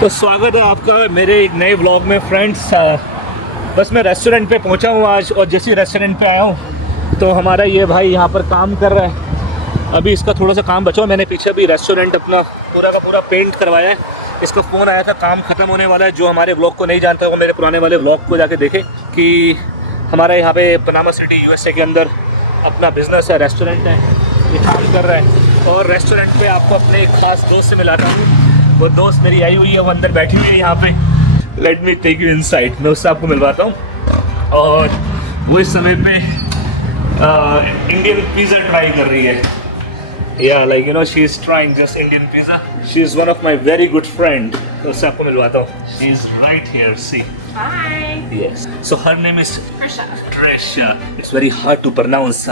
तो स्वागत है आपका मेरे एक नए व्लॉग में फ्रेंड्स। बस मैं रेस्टोरेंट पे पहुंचा हूं आज, और जैसे रेस्टोरेंट पे आया हूं तो हमारा ये भाई यहाँ पर काम कर रहा है। अभी इसका थोड़ा सा काम बचा, मैंने पीछे भी रेस्टोरेंट अपना पूरा का पूरा पेंट करवाया है। इसका फ़ोन आया था, काम ख़त्म होने वाला है। जो हमारे व्लॉग को नहीं जानता वो मेरे पुराने वाले व्लॉग को जाके देखे कि हमारा यहाँ पे पनामा सिटी USA के अंदर अपना बिज़नेस है, रेस्टोरेंट है, ये काम कर रहा है। और रेस्टोरेंट पे आपको अपने एक ख़ास दोस्त से मिलाता हूँ। वो दोस्त मेरी आई हुई है, वो अंदर बैठी हुई है यहाँ पे। Let me take you inside, मैं उससे आपको मिलवाता हूँ। और वो इस समय पे इंडियन पिज़्ज़ा ट्राई कर रही है। या like you know she is trying just Indian pizza. She is one of my very good friend. तो उससे आपको मिलवाता हूँ। She is right here, see. Hi. Yes. So her name is Trisha. Trisha. It's very hard to pronounce. I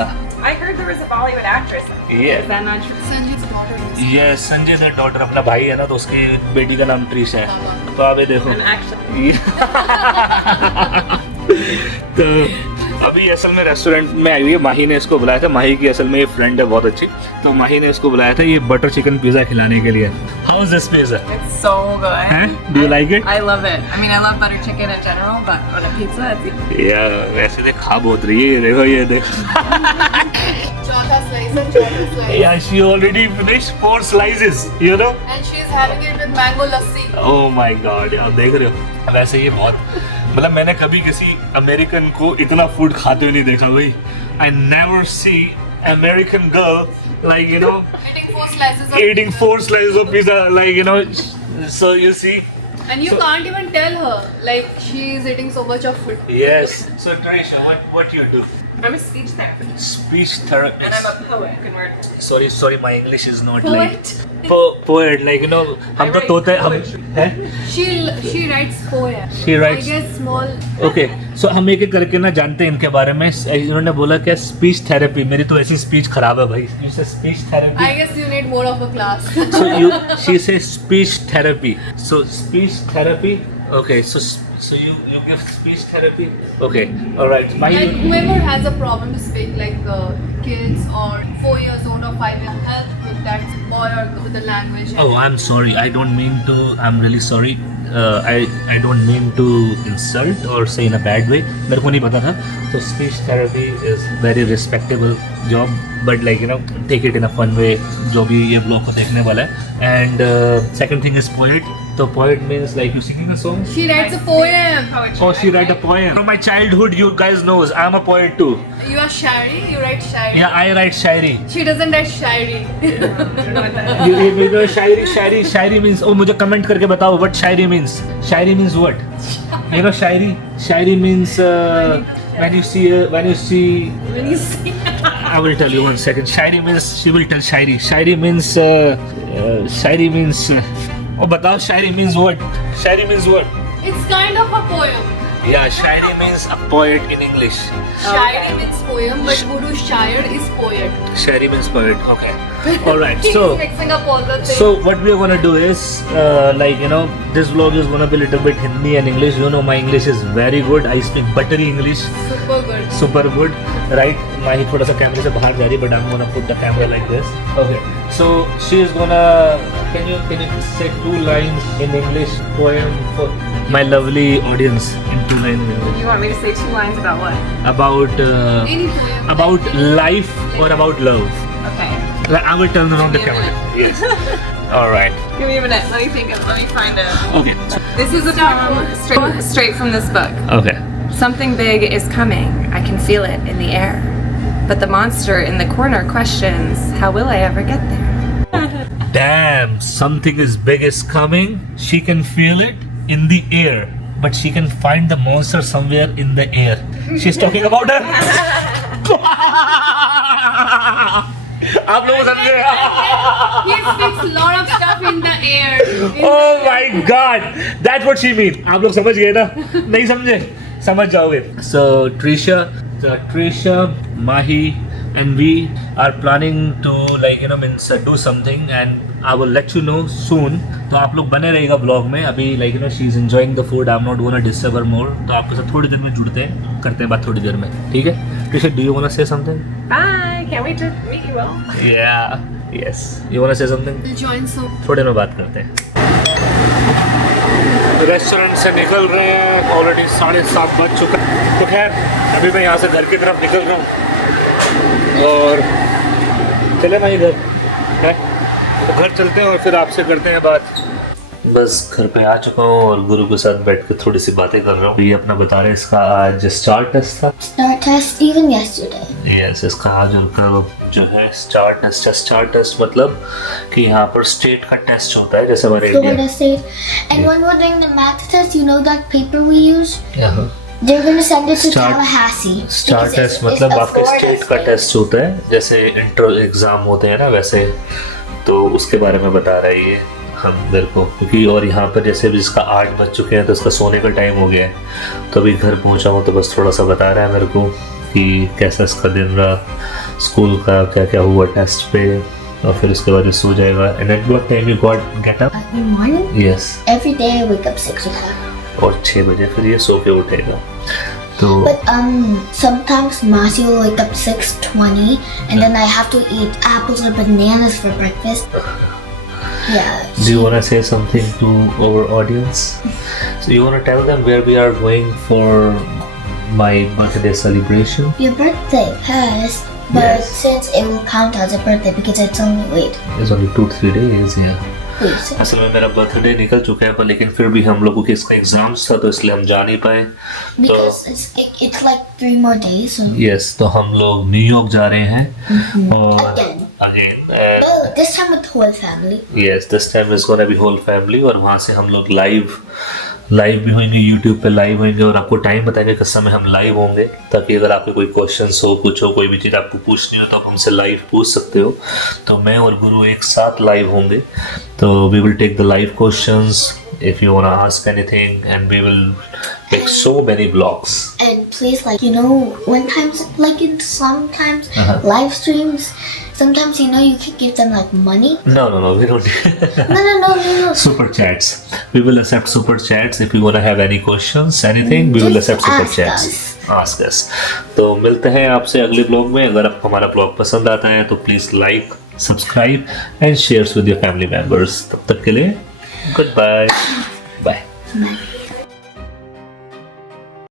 heard there was a Bollywood actress. Yeah. Is that not true? Sanjay की daughter Yes, Sanjay का daughter अपना भाई है ना, तो उसकी बेटी का नाम ट्रिशा है। तो आप ये देखो। I'm actually. तो अभी असल में रेस्टोरेंट में आई हुई है। माही ने इसको बुलाया था। माही की असल में ये फ्रेंड है बहुत अच्छी, तो माही ने इसको बुलाया था ये बटर चिकन पिज़्ज़ा खिलाने के लिए। How is this pizza? It's so good. Do you like it? I love it. I mean, I love butter chicken in general, but on a pizza, it's या वैसे देख खा बहुत रही है, ये देखो ये देखो। चौथा slice है, चौथा slice. Yeah, she already finished 4 slices, you know? And she's having it with mango lassi. Oh my God, आप देख रहे हो। वैसे ये बहुत, मतलब मैंने कभी किसी अमेरिकन को इतना फूड खाते हुए नहीं देखा भाई। I never see American girl like you know Eating 4 slices of eating 4 slices of pizza, like you know. So you see, And you can't even tell her like she is eating so much of food. yes. So Trisha, what you do? I'm a speech therapist. Speech therapist. And I'm a poet. Good word. Sorry, my English is not Poet? like poet, like you know, हम तो write तोते हम poetry. हैं। She writes poem. She writes- I guess small. Okay so हम एक एक करके ना जानते हैं इनके बारे में। इन्होंने बोला क्या स्पीच थेरेपी। मेरी तो ऐसी स्पीच खराब है भाई। यू से speech I therapy. guess you need more of a class. So she says speech therapy. So speech therapy. Okay, so you give speech therapy. Okay, all right. And whoever has a problem to speak, like kids or 4 years old or 5 years, help with that boy or girl with the language. Oh, I'm sorry. I don't mean to. I'm really sorry. I don't mean to insult or say in a bad way. मेरे को नहीं पता था। So speech therapy is very respectable job, but like you know, take it in a fun way. जो भी ये blog को देखने वाला है। And second thing is poet. So poet means like you singing a song. She writes a poem. Poetry. Oh, she write a poem. From my childhood, you guys knows I'm a poet too. You are shairi. You write shairi. Yeah, I write Shayari. She doesn't write shairi. I don't know what that is. You know Shayari means, oh मुझे comment करके बताओ what Shayari means. Shayari means what? You know Shayari means when you see When you see. I will tell you 1 second. Shayari means, she will tell Shayari means oh बताओ शायरी means what? Shayari means what? It's kind of a poem. Yeah, Shayari means a poet in English. Shairi means poem, but Guru Shair is poet. Shayari means poet. Okay. All right. He's So mixing up all the things. So what we are gonna do is, like you know, this vlog is gonna be a little bit Hindi and English. You know, my English is very good. I speak buttery English, Super good. super good, right? माही थोड़ा सा कैमरे से बाहर जा रही, but I'm gonna put the camera like this. Okay. So she is gonna. Can you say 2 lines in English poem for my lovely audience in 2 lines in English You want me to say 2 lines about what? about Any poem. about life or about love? Okay. Like, I will turn around the Give me a camera. Yes. All right. Give me a minute. Let me think. Let me find it. Okay. This is a poem straight from this book. Okay. Something big is coming. I can feel it in the air. But the monster in the corner questions, how will I ever get there? Damn, something is big is coming. She can feel it in the air, but she can find the monster somewhere in the air. She's talking about her. आप लोग समझे? He speaks a lot of stuff in the air. Oh my God, that's what she mean. आप लोग समझ गए ना? नहीं समझे? समझ जाओगे. So Trisha, Mahi, and we are planning to like you know means do something, and I will let you know soon. तो आप लोग बने रहेगा ब्लॉग में। अभी like you know she is enjoying the food. I'm not gonna disturb her more. तो आपके साथ थोड़ी देर में जुड़ते हैं, करते हैं बात थोड़ी देर में, ठीक है? Trisha, do you wanna say something? Bye. Can't wait to meet you all. Yeah. Yes. You wanna say something? We'll join soon. थोड़ी देर में बात करते हैं। रेस्टोरेंट से निकल रहे हैं, ऑलरेडी 7:30 बज चुका है। तो खैर अभी मैं यहाँ से घर की तरफ निकल रहा हूँ और चले भाई घर है, तो घर चलते हैं और फिर आपसे करते हैं बात। बस घर पे आ चुका हूँ और गुरु के साथ बैठ के थोड़ी सी बातें कर रहा हूँ। ये अपना बता रहे इसका आज स्टार टेस्ट था। Start test even yesterday. Yes, इसका आज और कल जो है स्टार टेस्ट मतलब कि यहाँ पर स्टेट का टेस्ट होता है जैसे हमारे India. Florida State. And when we're doing the math test, you know that paper we use? यहाँ They're going to send it to Start- Tallahassee. Star because test it's मतलब a आपके Florida state का state. Test होता है जैसे inter exam होते हैं ना वैसे, तो उसके बारे में बता रहा है ये हम मेरे को। क्योंकि और यहाँ पर जैसे भी इसका 8 बज चुके हैं तो इसका सोने का टाइम हो गया है, तो अभी घर पहुँचा हूँ तो बस थोड़ा सा बता रहा है मेरे को कि कैसा इसका दिन रहा, स्कूल का क्या क्या हुआ टेस्ट पे, और फिर उसके बाद ये सो जाएगा। And at what time you get up? In the morning? Yes, Every day I wake up 6 o'clock. और 6 बजे फिर ये सो के उठेगा। तो But sometimes Masi will wake up 6:20, and then I have to eat apples or bananas for breakfast. Yeah. do you want to say something to our audience? So you want to tell them where we are going for my birthday celebration? Your birthday passed, but Yes. since it will count as a birthday because it's only It's only 2-3 days, yeah. wait. असल में मेरा birthday निकल चुका है पर लेकिन फिर भी हम लोगों के इसका एग्जाम्स था तो इसलिए हम जा नहीं पाए। Because it's like 3 more days. So. Yes, तो हम लोग न्यूयॉर्क जा रहे हैं और Again. Again Oh, this time with the whole family. Yes, this time is gonna be whole family, और वहाँ से हम लोग लाइव भी होंगे, यूट्यूब पे लाइव होंगे और आपको टाइम बताएंगे किस समय हम लाइव होंगे, ताकि अगर आपके कोई क्वेश्चंस हो, कुछ हो, कोई भी चीज़ आपको पूछनी हो तो आप हमसे लाइव पूछ सकते हो। तो मैं और गुरु एक साथ लाइव होंगे, तो we will take the live questions if you want to ask anything, and we will make so many vlogs. And please, like, when times, like in sometimes Uh-huh. live streams, sometimes, you can give them like money. No, we don't. No. Super chats. We will accept super chats if you want to have any questions, anything. We will Just accept super ask chats. us. Ask us. तो मिलते हैं आपसे अगले blog में। अगर आपको हमारा blog पसंद आता है तो please like, subscribe and share with your family members. तब तक के लिए गुड बाय। बाय। Bye.